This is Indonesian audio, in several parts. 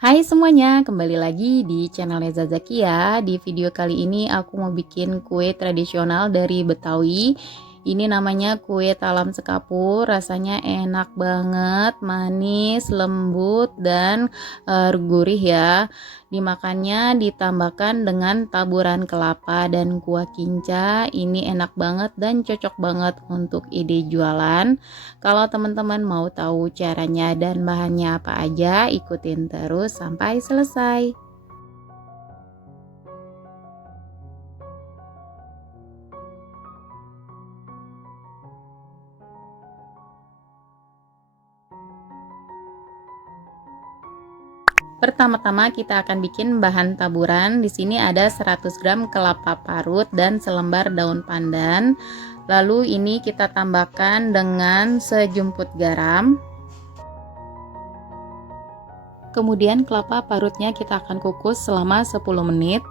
Hai semuanya, kembali lagi di channelnya Zazakia. Di video kali ini aku mau bikin kue tradisional dari Betawi. Ini namanya kue talam sekapur, rasanya enak banget, manis, lembut, dan gurih ya. Dimakannya ditambahkan dengan taburan kelapa dan kuah kinca. Ini enak banget dan cocok banget untuk ide jualan. Kalau teman-teman mau tahu caranya dan bahannya apa aja, ikutin terus sampai selesai. Pertama-tama kita akan bikin bahan taburan. Di sini ada 100 gram kelapa parut dan selembar daun pandan. Lalu ini kita tambahkan dengan sejumput garam. Kemudian kelapa parutnya kita akan kukus selama 10 menit.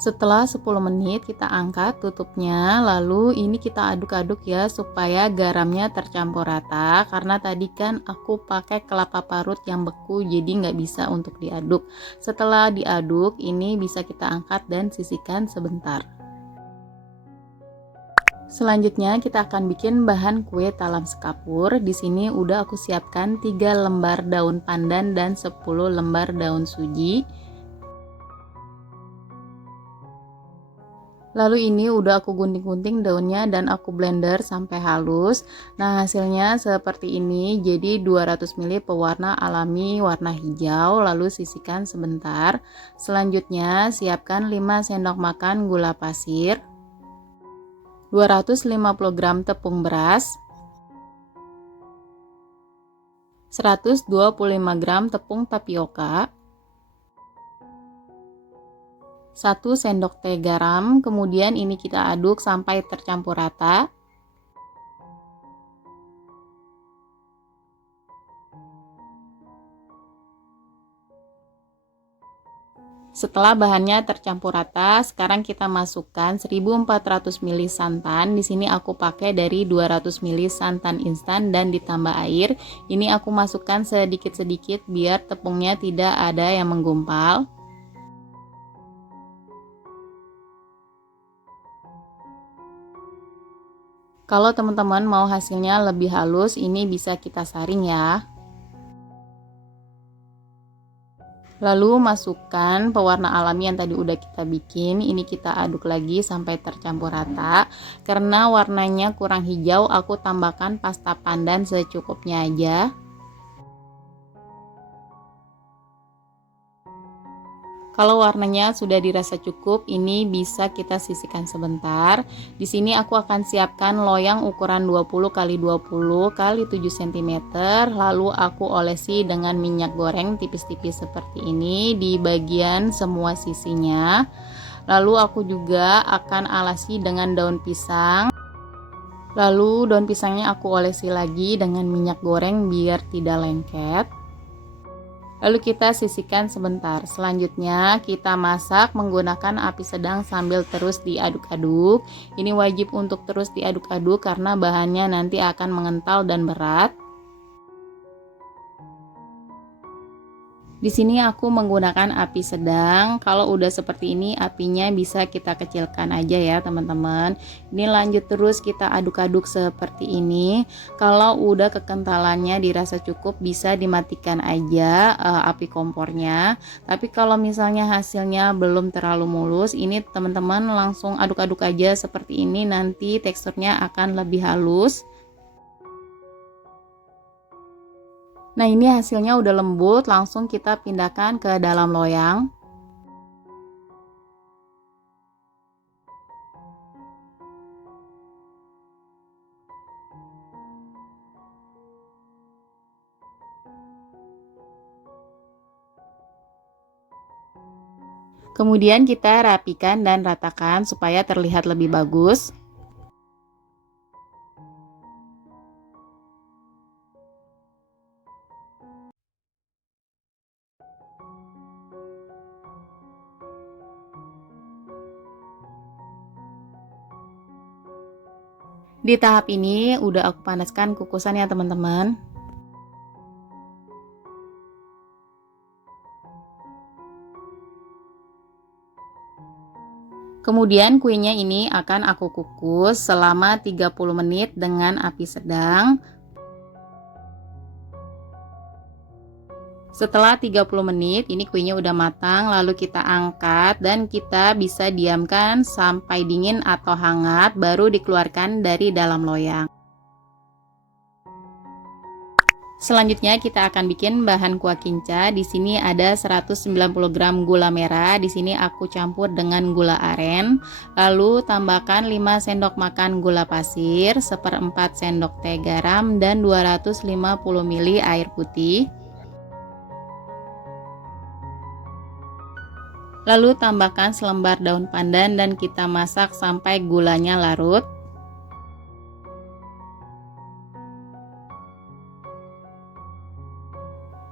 Setelah 10 menit kita angkat tutupnya, lalu ini kita aduk-aduk ya supaya garamnya tercampur rata, karena tadi kan aku pakai kelapa parut yang beku jadi nggak bisa untuk diaduk. Setelah diaduk ini bisa kita angkat dan sisihkan sebentar. Selanjutnya kita akan bikin bahan kue talam sekapur. Di sini udah aku siapkan 3 lembar daun pandan dan 10 lembar daun suji. Lalu ini udah aku gunting-gunting daunnya dan aku blender sampai halus. Nah, hasilnya seperti ini. Jadi 200 ml pewarna alami warna hijau, lalu sisihkan sebentar. Selanjutnya, siapkan 5 sendok makan gula pasir, 250 gram tepung beras, 125 gram tepung tapioka, 1 sendok teh garam. Kemudian ini kita aduk sampai tercampur rata. Setelah bahannya tercampur rata, sekarang kita masukkan 1400 ml santan. Di sini aku pakai dari 200 ml santan instan dan ditambah air. Ini aku masukkan sedikit-sedikit biar tepungnya tidak ada yang menggumpal. Kalau teman-teman mau hasilnya lebih halus, ini bisa kita saring ya. Lalu masukkan pewarna alami yang tadi udah kita bikin. Ini kita aduk lagi sampai tercampur rata. Karena warnanya kurang hijau, aku tambahkan pasta pandan secukupnya aja. Kalau warnanya sudah dirasa cukup, ini bisa kita sisihkan sebentar. Di sini aku akan siapkan loyang ukuran 20 x 20 x 7 cm. Lalu aku olesi dengan minyak goreng tipis-tipis seperti ini di bagian semua sisinya. Lalu aku juga akan alasi dengan daun pisang. Lalu daun pisangnya aku olesi lagi dengan minyak goreng biar tidak lengket. Lalu kita sisihkan sebentar. Selanjutnya kita masak menggunakan api sedang sambil terus diaduk-aduk. Ini wajib untuk terus diaduk-aduk karena bahannya nanti akan mengental dan berat. Di sini aku menggunakan api sedang. Kalau udah seperti ini apinya bisa kita kecilkan aja ya teman-teman. Ini lanjut terus kita aduk-aduk seperti ini. Kalau udah kekentalannya dirasa cukup bisa dimatikan aja api kompornya. Tapi kalau misalnya hasilnya belum terlalu mulus, ini teman-teman langsung aduk-aduk aja seperti ini, nanti teksturnya akan lebih halus. Nah, ini hasilnya udah lembut, langsung kita pindahkan ke dalam loyang. Kemudian kita rapikan dan ratakan supaya terlihat lebih bagus. Di tahap ini udah aku panaskan kukusan ya teman-teman. Kemudian kuenya ini akan aku kukus selama 30 menit dengan api sedang. Setelah 30 menit ini kuenya udah matang, lalu kita angkat dan kita bisa diamkan sampai dingin atau hangat baru dikeluarkan dari dalam loyang. Selanjutnya kita akan bikin bahan kuah kinca. Di sini ada 190 gram gula merah. Di sini aku campur dengan gula aren. Lalu tambahkan 5 sendok makan gula pasir, 1/4 sendok teh garam dan 250 ml air putih. Lalu tambahkan selembar daun pandan dan kita masak sampai gulanya larut.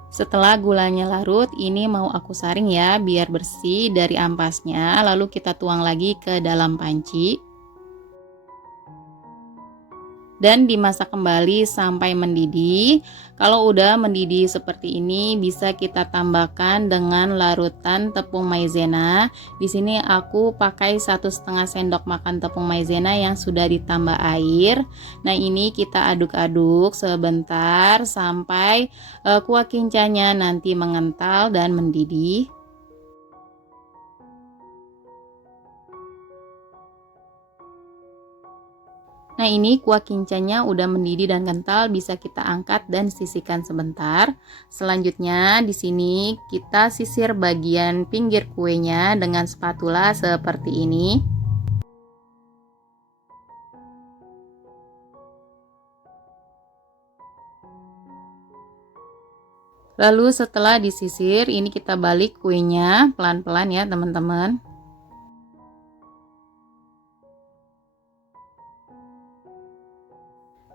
Setelah gulanya larut, ini mau aku saring ya biar bersih dari ampasnya. Lalu kita tuang lagi ke dalam panci. Dan dimasak kembali sampai mendidih. Kalau udah mendidih seperti ini, bisa kita tambahkan dengan larutan tepung maizena. Di sini aku pakai 1,5 sendok makan tepung maizena yang sudah ditambah air. Nah, ini kita aduk-aduk sebentar sampai kuah kincanya nanti mengental dan mendidih. Nah, ini kuah kincanya udah mendidih dan kental, bisa kita angkat dan sisihkan sebentar. Selanjutnya di sini kita sisir bagian pinggir kuenya dengan spatula seperti ini. Lalu setelah disisir, ini kita balik kuenya pelan-pelan ya, teman-teman.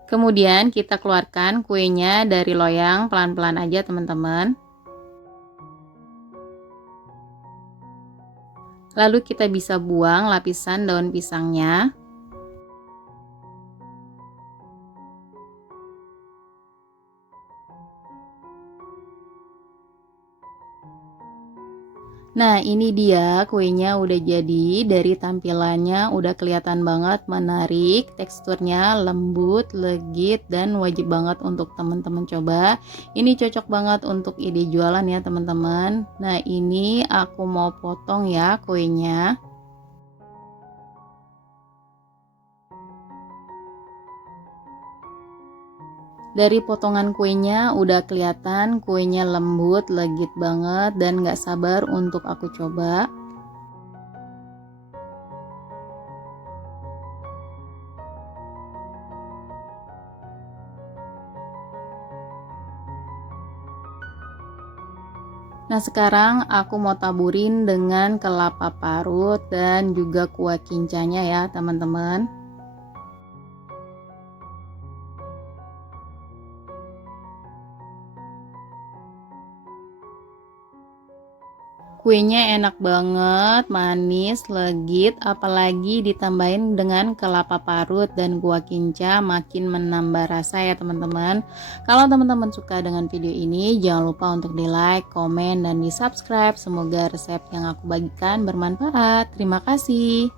Kemudian kita keluarkan kuenya dari loyang pelan-pelan aja teman-teman. Lalu kita bisa buang lapisan daun pisangnya. Nah, ini dia kuenya udah jadi. Dari tampilannya udah kelihatan banget menarik, teksturnya lembut, legit, dan wajib banget untuk teman-teman coba. Ini cocok banget untuk ide jualan ya teman-teman. Nah, ini aku mau potong ya kuenya. Dari potongan kuenya udah kelihatan kuenya lembut, legit banget, dan gak sabar untuk aku coba. Nah, sekarang aku mau taburin dengan kelapa parut dan juga kuah kincanya ya teman-teman. Kuenya enak banget, manis, legit, apalagi ditambahin dengan kelapa parut dan kuah kinca makin menambah rasa ya teman-teman. Kalau teman-teman suka dengan video ini, jangan lupa untuk di like, komen, dan di subscribe. Semoga resep yang aku bagikan bermanfaat. Terima kasih.